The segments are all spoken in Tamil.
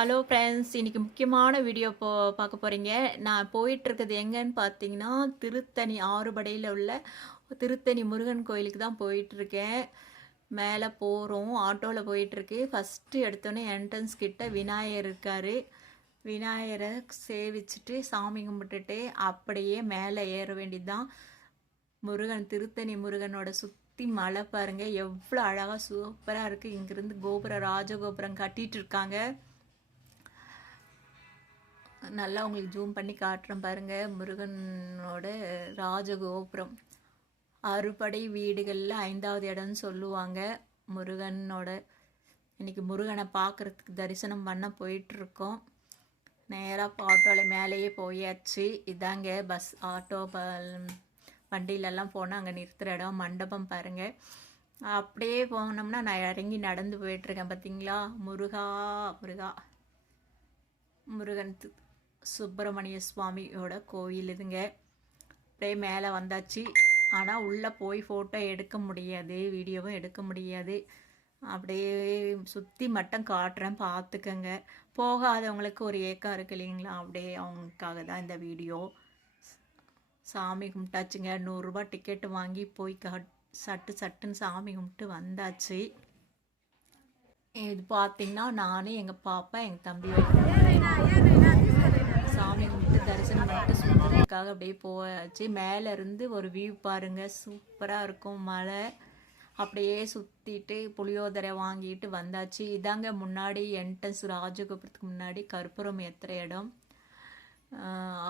ஹலோ ஃப்ரெண்ட்ஸ் இன்னைக்கு முக்கியமான வீடியோ போ பார்க்க போகிறீங்க நான் போயிட்டு எங்கேன்னு எங்கன்னு பார்த்தீங்கன்னா திருத்தணி ஆறுபடையில் உள்ள திருத்தணி முருகன் கோயிலுக்கு தான் போயிட்டுருக்கேன். மேலே போகிறோம் ஆட்டோவில் போயிட்டுருக்கு. ஃபஸ்ட்டு எடுத்தோன்னே என்ட்ரன்ஸ் கிட்ட விநாயகர் இருக்கார். விநாயகரை சேவிச்சுட்டு சாமி கும்பிட்டுட்டு அப்படியே மேலே ஏற வேண்டியதுதான் முருகன் திருத்தணி முருகனோட சுற்றி மலை பாருங்கள் எவ்வளோ அழகாக சூப்பராக இருக்குது இங்கேருந்து கோபுரம் ராஜகோபுரம் கட்டிகிட்டு இருக்காங்க நல்லா உங்களுக்கு ஜூம் பண்ணி காட்டுறேன் பாருங்கள் முருகனோட ராஜகோபுரம். அறுபடை வீடுகளில் ஐந்தாவது இடம்னு சொல்லுவாங்க. முருகனோட இன்றைக்கி முருகனை பார்க்குறதுக்கு தரிசனம் பண்ண போயிட்டுருக்கோம். நேராக ஆட்டோவில் மேலேயே போயாச்சு. இதாங்க பஸ் ஆட்டோ ப வண்டியிலலாம் போனால் அங்கே நிறுத்துகிற இடம் மண்டபம் பாருங்கள் அப்படியே போனோம்னா நான் இறங்கி நடந்து போயிட்டுருக்கேன் பார்த்தீங்களா முருகா முருகா. முருகன் சுப்பிரமணிய சுவாமியோட கோயில் இதுங்க. அப்படியே மேலே வந்தாச்சு. ஆனால் உள்ளே போய் ஃபோட்டோ எடுக்க முடியாது. வீடியோவும் எடுக்க முடியாது. அப்படியே சுற்றி மட்டும் காட்டுறேன் பார்த்துக்கங்க. போகாதவங்களுக்கு ஒரு ஏக்கம் இருக்கு இல்லைங்களா? அப்படியே அவங்களுக்காக தான் இந்த வீடியோ. சாமி கும்பிட்டாச்சுங்க. நூறுரூபா டிக்கெட்டு வாங்கி போய் கட் சட்டு சட்டுன்னு சாமி கும்பிட்டு வந்தாச்சு. இது பார்த்தீங்கன்னா நானும் எங்கள் பாப்பா எங்கள் தம்பி சாமி கும்பிட்டு தரிசனம் பண்ணிட்டு சுற்றுறதுக்காக அப்படியே போச்சு மேலே இருந்து ஒரு வியூ பாருங்க. சூப்பராக இருக்கும் மலை. அப்படியே சுற்றிட்டு புளியோதரை வாங்கிட்டு வந்தாச்சு. இதாங்க முன்னாடி என்ட்ரன்ஸ் ராஜகோபுரத்துக்கு முன்னாடி கற்பூரம் ஏற்றுற இடம்.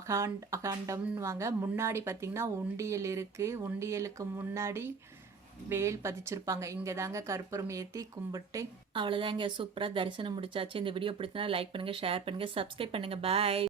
அகாண்ட் அகாண்டம்னு வாங்க முன்னாடி பார்த்தீங்கன்னா உண்டியல் இருக்குது உண்டியலுக்கு முன்னாடி வேல் பதிச்சிருப்பாங்க. இங்கே தாங்க கற்பூரம் ஏற்றி கும்பிட்டு அவ்வளோதாங்க சூப்பராக தரிசனம் முடிச்சாச்சு. இந்த வீடியோ பிடிச்சினா லைக் பண்ணுங்கள் ஷேர் பண்ணுங்கள் சப்ஸ்கிரைப் பண்ணுங்கள் பாய்